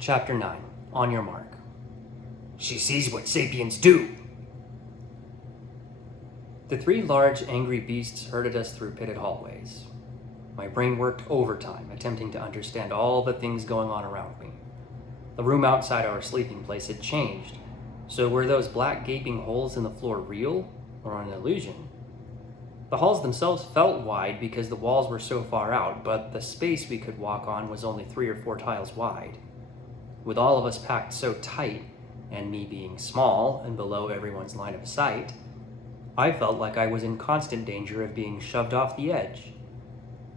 Chapter 9. On your mark. She sees what sapiens do. The three large, angry beasts herded us through pitted hallways. My brain worked overtime, attempting to understand all the things going on around me. The room outside our sleeping place had changed, so were those black gaping holes in the floor real or an illusion? The halls themselves felt wide because the walls were so far out, but the space we could walk on was only 3 or 4 tiles wide. With all of us packed so tight, and me being small and below everyone's line of sight, I felt like I was in constant danger of being shoved off the edge.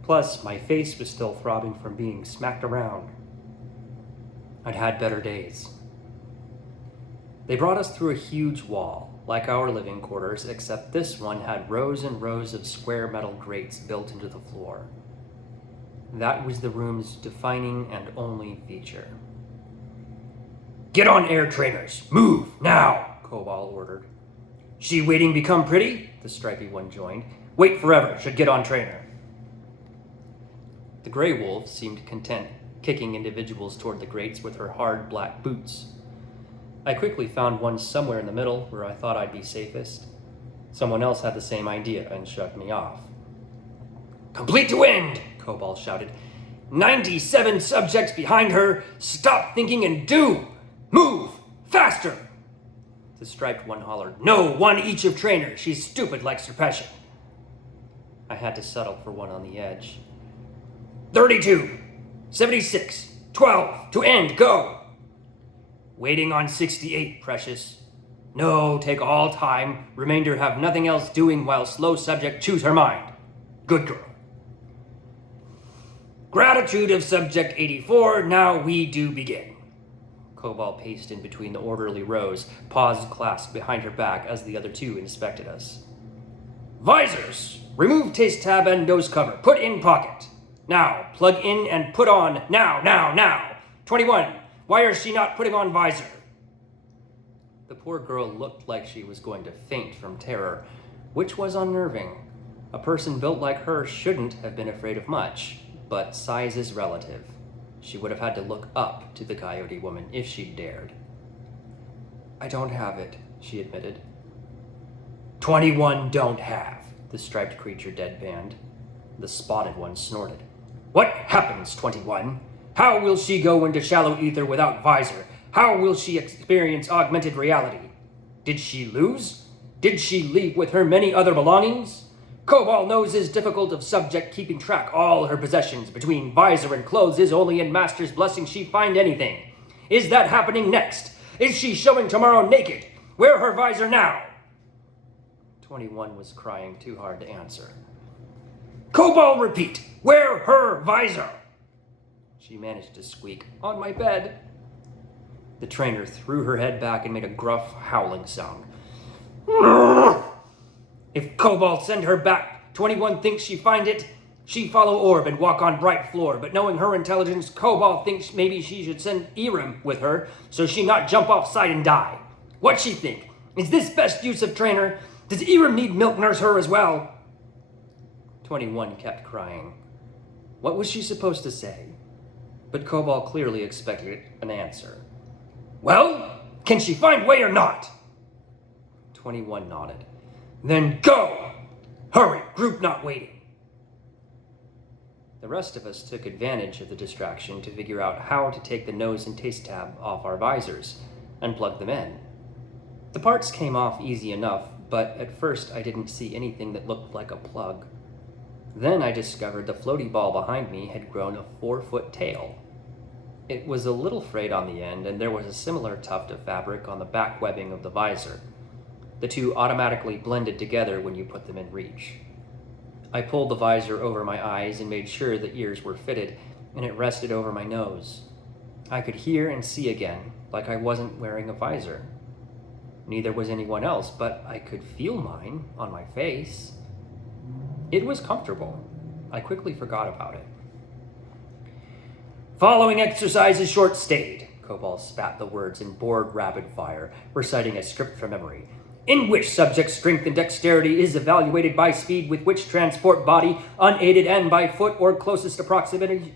Plus, my face was still throbbing from being smacked around. I'd had better days. They brought us through a huge wall, like our living quarters, except this one had rows and rows of square metal grates built into the floor. That was the room's defining and only feature. Get on air trainers. Move, now, Cobalt ordered. She waiting become pretty? The stripy one joined. Wait forever, should get on trainer. The gray wolf seemed content, kicking individuals toward the grates with her hard black boots. I quickly found one somewhere in the middle where I thought I'd be safest. Someone else had the same idea and shoved me off. Complete to end, Cobalt shouted. 97 subjects behind her. Stop thinking and do! Move! Faster! The striped one hollered. No, one each of trainers. She's stupid like suppression. I had to settle for one on the edge. 32, 76, 12, to end, go! Waiting on 68, precious. No, take all time. Remainder have nothing else doing while slow subject choose her mind. Good girl. Gratitude of subject 84, now we do begin. Cobalt paced in between the orderly rows, paws clasped behind her back as the other two inspected us. Visors! Remove taste tab and nose cover. Put in pocket. Now, plug in and put on. Now. 21. Why is she not putting on visor? The poor girl looked like she was going to faint from terror, which was unnerving. A person built like her shouldn't have been afraid of much, but size is relative. She would have had to look up to the coyote woman if she'd dared. I don't have it, she admitted. 21 don't have, the striped creature deadpanned. The spotted one snorted. What happens, 21? How will she go into shallow ether without visor? How will she experience augmented reality? Did she lose? Did she leave with her many other belongings? Cobalt knows is difficult of subject keeping track. All her possessions between visor and clothes is only in master's blessing she find anything. Is that happening next? Is she showing tomorrow naked? Wear her visor now. 21 was crying too hard to answer. Cobalt, repeat. Wear her visor. She managed to squeak, on my bed. The trainer threw her head back and made a gruff, howling sound. If Cobalt send her back, 21 thinks she find it. She follow orb and walk on bright floor, but knowing her intelligence, Cobalt thinks maybe she should send Erim with her, so she not jump off side and die. What she think? Is this best use of trainer? Does Erim need milk nurse her as well? 21 kept crying. What was she supposed to say? But Cobalt clearly expected an answer. Well, can she find way or not? 21 nodded. Then go! Hurry, group not waiting. The rest of us took advantage of the distraction to figure out how to take the nose and taste tab off our visors and plug them in. The parts came off easy enough, but at first I didn't see anything that looked like a plug. Then I discovered the floaty ball behind me had grown a 4-foot tail. It was a little frayed on the end, and there was a similar tuft of fabric on the back webbing of the visor. The two automatically blended together when you put them in reach. I pulled the visor over my eyes and made sure the ears were fitted, and it rested over my nose. I could hear and see again, like I wasn't wearing a visor. Neither was anyone else, but I could feel mine on my face. It was comfortable. I quickly forgot about it. Following exercise is short-stayed. Cobalt spat the words in bored rapid fire, reciting a script from memory. in which subject's strength and dexterity is evaluated by speed with which transport body, unaided and by foot or closest approximity.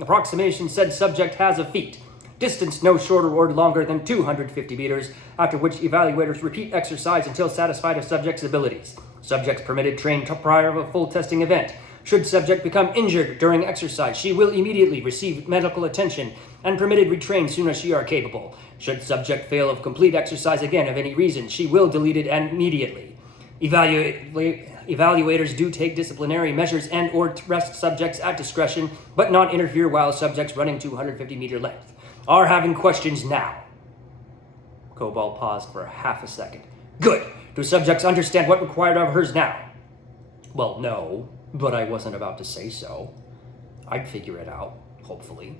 Approximation: said subject has a feet. Distance no shorter or longer than 250 meters, after which evaluators repeat exercise until satisfied of subject's abilities. Subjects permitted trained prior to a full testing event. Should subject become injured during exercise, she will immediately receive medical attention and permitted retrain soon as she are capable. Should subject fail of complete exercise again of any reason, she will delete it immediately. Evaluators do take disciplinary measures and or rest subjects at discretion, but not interfere while subjects running 250-meter length. Are having questions now. Cobalt paused for half a second. Good. Do subjects understand what required of hers now? Well, no, but I wasn't about to say so. I'd figure it out, hopefully.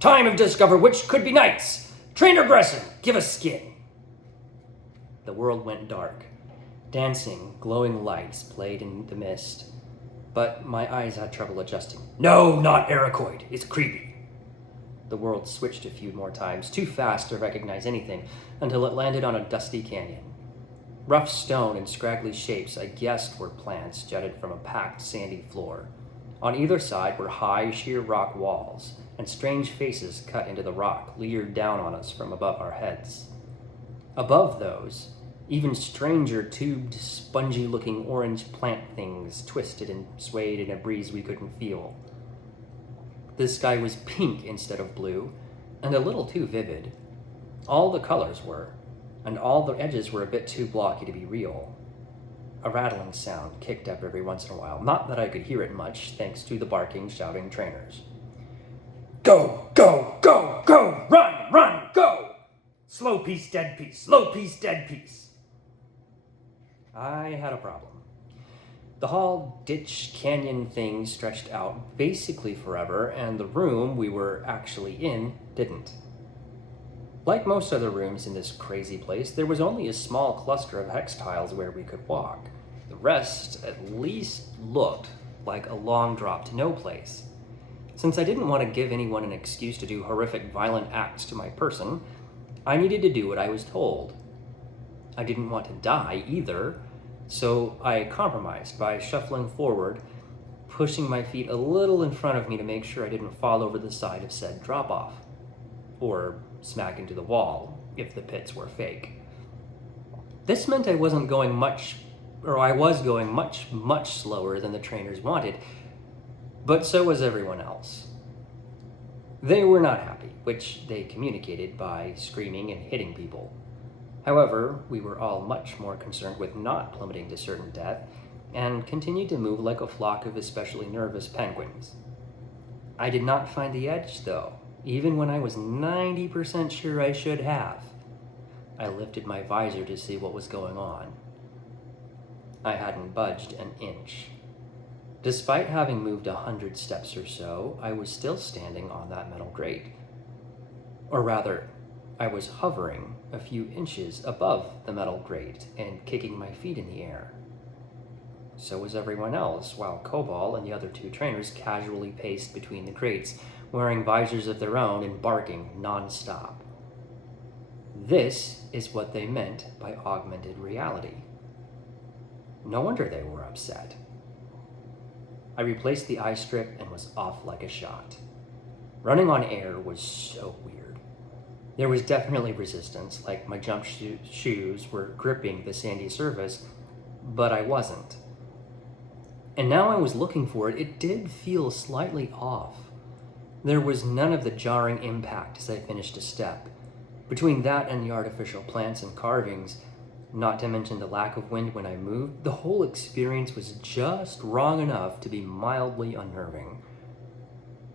Time of discover which could be knights. Trainer Bresson, give us skin. The world went dark. Dancing, glowing lights played in the mist, but my eyes had trouble adjusting. No, not Arakoid. It's creepy. The world switched a few more times, too fast to recognize anything, until it landed on a dusty canyon. Rough stone and scraggly shapes I guessed were plants jutted from a packed, sandy floor. On either side were high, sheer rock walls, and strange faces cut into the rock leered down on us from above our heads. Above those, even stranger tubed, spongy-looking orange plant things twisted and swayed in a breeze we couldn't feel. The sky was pink instead of blue, and a little too vivid. All the colors were, and all the edges were a bit too blocky to be real. A rattling sound kicked up every once in a while, not that I could hear it much, thanks to the barking, shouting trainers. Go, go, go, go! Run, run, go! Slow piece, dead piece, slow piece, dead piece. I had a problem. The hall, ditch, canyon thing stretched out basically forever, and the room we were actually in didn't. Like most other rooms in this crazy place, there was only a small cluster of hex tiles where we could walk. The rest at least looked like a long drop to no place. Since I didn't want to give anyone an excuse to do horrific, violent acts to my person, I needed to do what I was told. I didn't want to die either, so I compromised by shuffling forward, pushing my feet a little in front of me to make sure I didn't fall over the side of said drop-off, or smack into the wall if the pits were fake. This meant I was going much, much slower than the trainers wanted, but so was everyone else. They were not happy, which they communicated by screaming and hitting people. However, we were all much more concerned with not plummeting to certain death, and continued to move like a flock of especially nervous penguins. I did not find the edge, though, even when I was 90% sure I should have. I lifted my visor to see what was going on. I hadn't budged an inch. Despite having moved 100 steps or so, I was still standing on that metal grate. Or rather, I was hovering a few inches above the metal grate and kicking my feet in the air. So was everyone else, while Cobalt and the other two trainers casually paced between the grates, wearing visors of their own and barking non-stop. This is what they meant by augmented reality. No wonder they were upset. I replaced the eye strip and was off like a shot. Running on air was so weird. There was definitely resistance, like my jump shoes were gripping the sandy surface, but I wasn't. And now I was looking for it, it did feel slightly off. There was none of the jarring impact as I finished a step. Between that and the artificial plants and carvings, not to mention the lack of wind when I moved, the whole experience was just wrong enough to be mildly unnerving.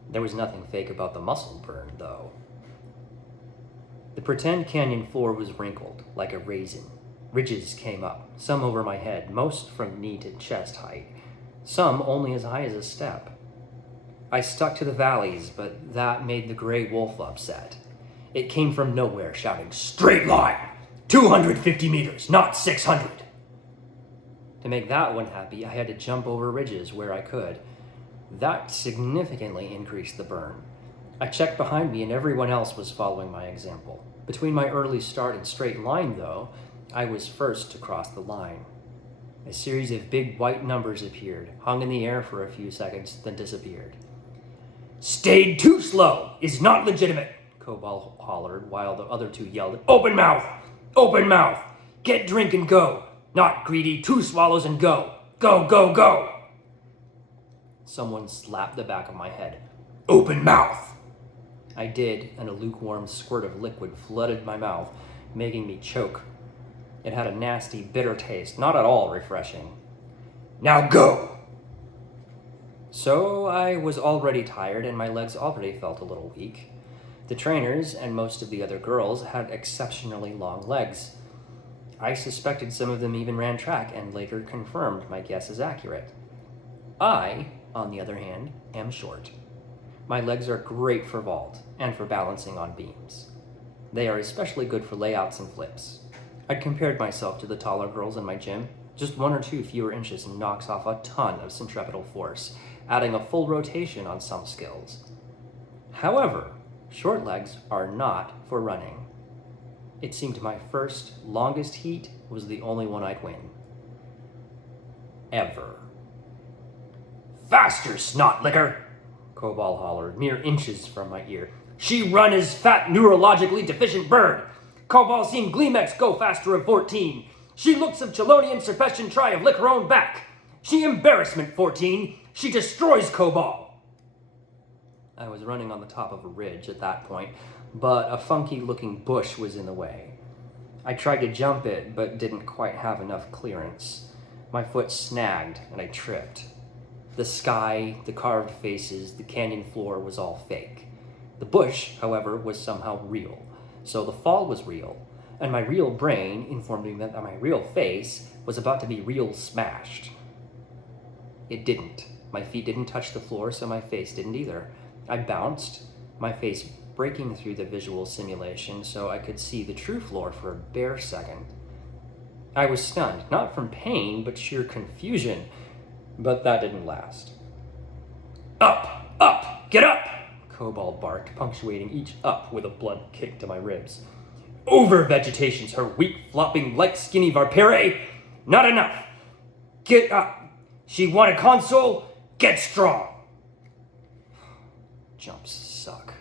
There was nothing fake about the muscle burn, though. The pretend canyon floor was wrinkled, like a raisin. Ridges came up, some over my head, most from knee to chest height, some only as high as a step. I stuck to the valleys, but that made the gray wolf upset. It came from nowhere, shouting, "Straight line! 250 meters, not 600! To make that one happy, I had to jump over ridges where I could. That significantly increased the burn. I checked behind me and everyone else was following my example. Between my early start and straight line, though, I was first to cross the line. A series of big white numbers appeared, hung in the air for a few seconds, then disappeared. Stayed too slow is not legitimate, Cobalt hollered while the other two yelled, Open mouth! Open mouth! Get drink and go! Not greedy, 2 swallows and go! Go, go, go! Someone slapped the back of my head. Open mouth! I did, and a lukewarm squirt of liquid flooded my mouth, making me choke. It had a nasty, bitter taste, not at all refreshing. Now go! So I was already tired, and my legs already felt a little weak. The trainers and most of the other girls had exceptionally long legs. I suspected some of them even ran track, and later confirmed my guess is accurate. I, on the other hand, am short. My legs are great for vault and for balancing on beams. They are especially good for layouts and flips. I'd compared myself to the taller girls in my gym. Just 1 or 2 fewer inches knocks off a ton of centripetal force, adding a full rotation on some skills. However, short legs are not for running. It seemed my first, longest heat was the only one I'd win. Ever. Faster, snot licker! Cobalt hollered, mere inches from my ear. She run as fat, neurologically deficient bird. Cobalt seen Gleamex go faster of 14. She looks of Chelonian Serpestion try of lick her own back. She embarrassment 14. She destroys Cobalt. I was running on the top of a ridge at that point, but a funky-looking bush was in the way. I tried to jump it, but didn't quite have enough clearance. My foot snagged, and I tripped. The sky, the carved faces, the canyon floor was all fake. The bush, however, was somehow real. So the fall was real, and my real brain informed me that my real face was about to be real smashed. It didn't. My feet didn't touch the floor, so my face didn't either. I bounced, my face breaking through the visual simulation so I could see the true floor for a bare second. I was stunned, not from pain, but sheer confusion. But that didn't last. Up! Up! Get up! Cobalt barked, punctuating each up with a blunt kick to my ribs. Over vegetation's her weak, flopping, light skinny Varpere? Not enough! Get up! She want a console? Get strong! Jumps suck.